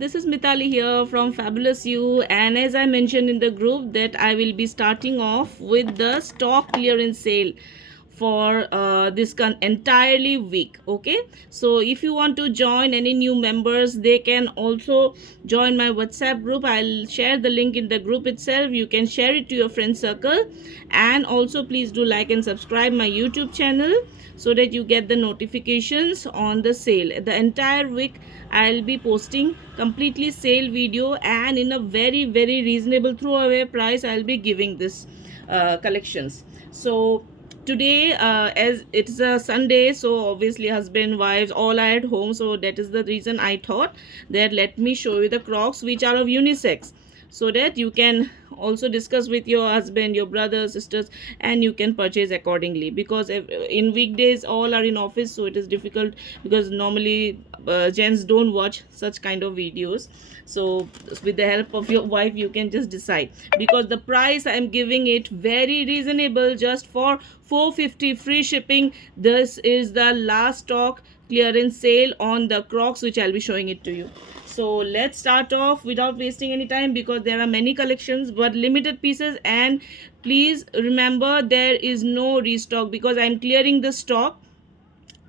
This is Mitali here from Fabulous You, and as I mentioned in the group that I will be starting off with the stock clearance sale for this entirely week. Okay, so if you want to join any new members, they can also join my WhatsApp group. I'll share the link in the group itself. You can share it to your friend circle, and also please do like and subscribe my YouTube channel so that you get the notifications on the sale. The entire week I'll be posting completely sale video, and in a very reasonable throwaway price I'll be giving this collections. So today, as it's a Sunday, so obviously husband, wives, all are at home, so that is the reason I thought that let me show you the Crocs which are of unisex, so that you can also discuss with your husband, your brothers, sisters, and you can purchase accordingly, because in weekdays all are in office, so it is difficult, because normally gents don't watch such kind of videos. So with the help of your wife you can just decide, because the price I am giving it very reasonable, just for 450 free shipping. This is the last stock clearance sale on the Crocs which I'll be showing it to you. So let's start off without wasting any time, because there are many collections but limited pieces, and please remember there is no restock, because I'm clearing the stock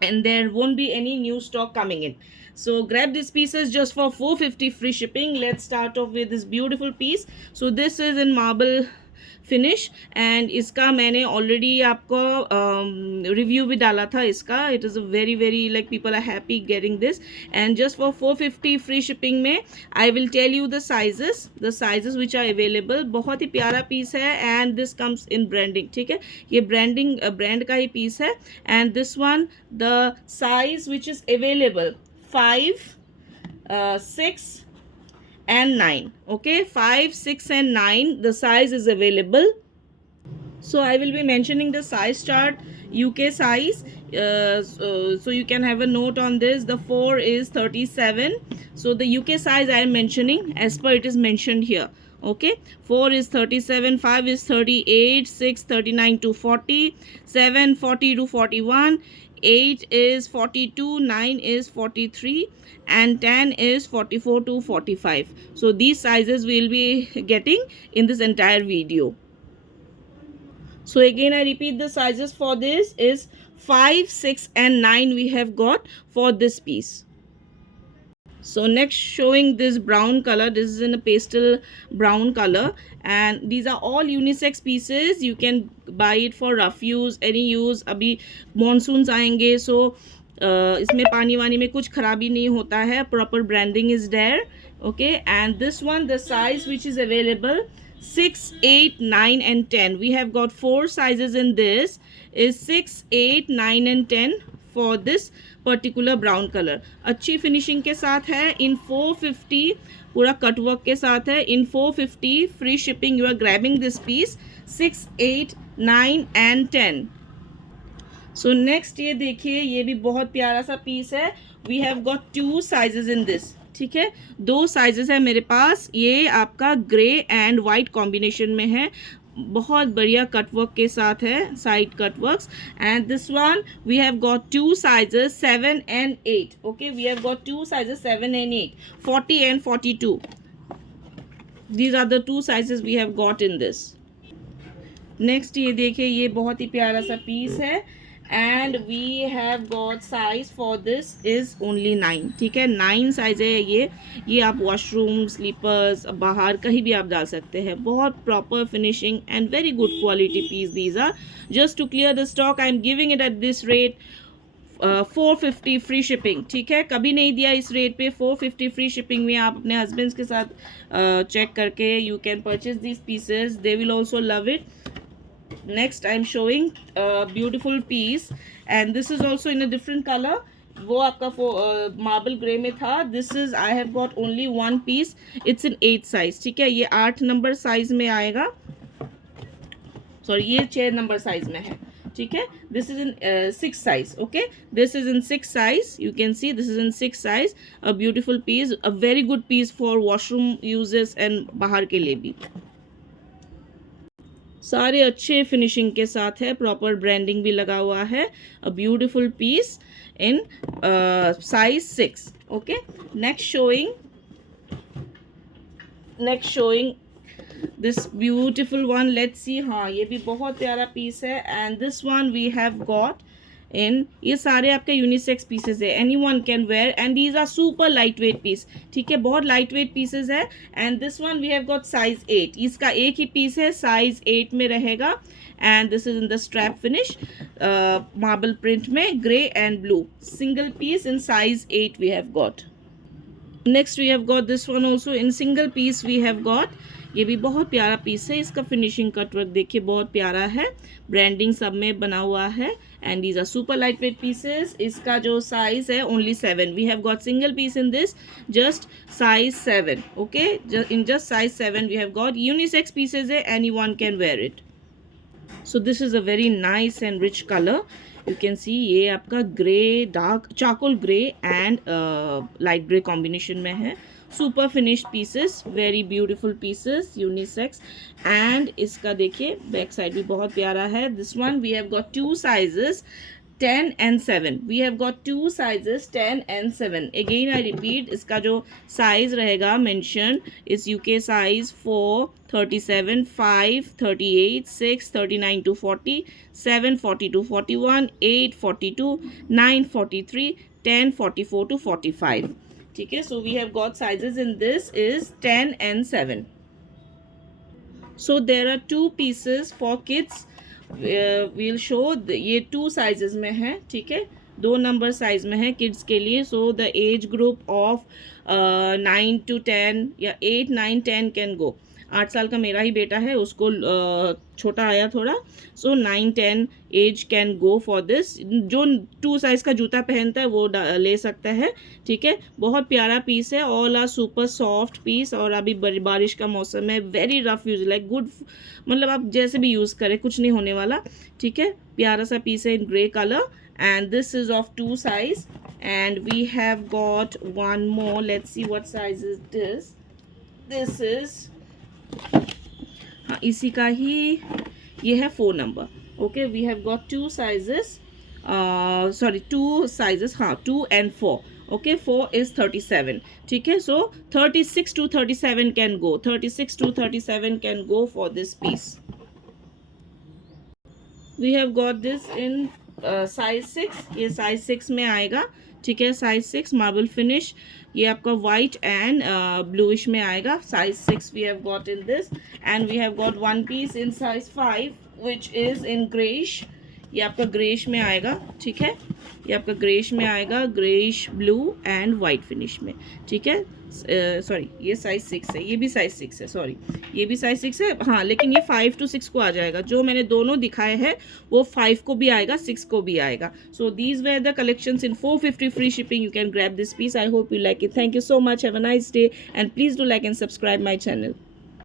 and there won't be any new stock coming in. So grab these pieces just for 450 free shipping. Let's start off with this beautiful piece. So this is in marble finish, and इसका मैंने already आपको review भी डाला था इसका. It is a very like people are happy getting this, and just for 450 free shipping में I will tell you the sizes which are available. बहुत ही प्यारा पीस है, and this comes in branding. ठीक है, ये ब्रांड का ही पीस है. And this one the size which is available 5, 6 and 9. Okay, 5, 6 and 9, the size is available. So I will be mentioning the size chart, UK size, so you can have a note on this. The 4 is 37, so the UK size I am mentioning as per it is mentioned here. Okay, 4 is 37, 5 is 38, 6 39 to 40, 7 40 to 41, 8 is 42, 9 is 43, and 10 is 44 to 45. So these sizes we will be getting in this entire video. So again I repeat, the sizes for this is 5, 6 and 9 we have got for this piece. So next, showing this brown color. This is in a pastel brown color, and these are all unisex pieces. You can buy it for rough use, any use. अभी monsoons आएंगे, so इसमें पानी वानी में कुछ खराबी नहीं होता है. Proper branding is there. Okay, and this one, the size which is available 6, 8, 9 and 10. We have got 4 sizes in this, is 6, 8, 9 and 10 for this particular brown colour. अच्छी फिनिशिंग के साथ है. इन 450 पूरा कटवर्क के साथ है. In 450 free shipping. You are grabbing this piece 6, 8, 9 and 10. So next ये देखिए, ये भी बहुत प्यारा सा पीस है. We have got 2 sizes in this. ठीक है, 2 साइजेस है मेरे पास. ये आपका ग्रे एंड वाइट कॉम्बिनेशन में है. बहुत बढ़िया कटवर्क के साथ है, side cutworks. And this one we have got 2 sizes 7 and 8. Okay, we have got 2 sizes 7 and 8, 40 and 42. These are the 2 sizes we have got in this. Next ये देखिए, ये बहुत ही प्यारा सा पीस है, and we have got size for this is only 9. ठीक है, 9 साइज है ये आप वॉशरूम, स्लीपर्स, बाहर कहीं भी आप डाल सकते हैं. बहुत proper finishing and very good quality piece. These are just to clear the stock. I am giving it at this rate 450 free shipping. ठीक है, कभी नहीं दिया इस रेट पे. 450 फ्री शिपिंग में आप अपने हस्बैंड्स के साथ चेक करके you can purchase this pieces. They will also love it. Next I'm showing a beautiful piece, and this is also in a different color. वो आपका मार्बल ग्रे में था. This is I have got only 1 piece. It's in 8 size. ठीक है, ये 8 number size में आएगा. सॉरी, ये 6 नंबर साइज में है. ठीक है, this is in 6 size. Okay, this is in 6 size. You can see this is in 6 size. A beautiful piece, a very good piece for washroom uses and बाहर के लिए भी. सारे अच्छे फिनिशिंग के साथ है. प्रॉपर ब्रांडिंग भी लगा हुआ है. A beautiful piece in size 6. Okay, next showing next showing this beautiful one, let's see. हाँ, ये भी बहुत प्यारा पीस है. And this one we have got in, ये सारे आपके यूनिसेक्स पीसेज है, any one can wear and these are super light weight piece. ठीक है, बहुत लाइट वेट पीसेज है. And this one we have got size 8, इसका एक ही पीस है, साइज 8 में रहेगा. And this is in the strap finish, marble print में, grey and blue, single piece in size 8 we have got. Next we have got this one also in single piece we have got. ये भी बहुत प्यारा piece है. इसका finishing cutwork देखिए बहुत प्यारा है, ब्रांडिंग सब में बना हुआ है. And these are super light weight pieces. इसका जो साइज है only 7. We have got single piece in this, just size 7. Okay, in just size 7 we have got. Unisex pieces है, any one can wear it. So this is a very nice and rich colour. You can see ये आपका grey, dark charcoal grey and light grey combination में है. Super finished pieces, very beautiful pieces, unisex. And इसका देखिए back side भी बहुत प्यारा है. This one we have got 2 sizes, 10 and 7. We have got 2 sizes, 10 and 7. Again I repeat, इसका जो size रहेगा mentioned is UK size 4, 37, 5, 38, 6, 39 to 40, 7, 40 to 41, 8, 42, 9, 43, 10, 44 to 45. ठीक है, so we have got sizes in this is 10 and 7. So there are 2 pieces for kids. We'll show, ये 2 साइजेस में है. ठीक है, 2 नंबर साइज में है किड्स के लिए. So the age group of 9 to 10 या 8, 9, 10 कैन गो. 8 साल का मेरा ही बेटा है, उसको छोटा आया थोड़ा. So 9, 10 age can go for this. जो 2 साइज़ का जूता पहनता है वो ले सकता है. ठीक है, बहुत प्यारा पीस है. All are super soft piece. और अभी बारिश का मौसम है, very rough use, like good, मतलब आप जैसे भी यूज़ करें कुछ नहीं होने वाला. ठीक है, प्यारा सा पीस है in grey colour. And this is of 2 size. And we have got one more, let's see what size it is. This is, हाँ इसी का ही ये है 4 number. Okay, we have got 2 sizes, sorry 2 sizes, हाँ 2 and 4. ओके, 4 is 37. ठीक है, so 36 to 37 can go. 36 to 37 can go for this piece. We have got this in size 6. ये साइज 6 में आएगा. ठीक है, साइज 6 मार्बल फिनिश. ये आपका वाइट एंड ब्लूइश में आएगा. Size 6 we have got in this. And we have got 1 piece in size 5 which is in greyish. ये आपका ग्रेइश में आएगा. ठीक है, ये आपका ग्रेइश में आएगा, greyish blue and white finish में. ठीक है, सॉरी ये साइज 6 है, ये भी साइज 6 है, सॉरी ये भी साइज 6 है. हाँ, लेकिन ये 5 to 6 को आ जाएगा. जो मैंने दोनों दिखाए हैं वो 5 को भी आएगा, 6 को भी आएगा. So these were the collections in 450 free shipping. You can grab this piece. I hope you like it. Thank you so much. Have a nice day and please do like and subscribe my channel.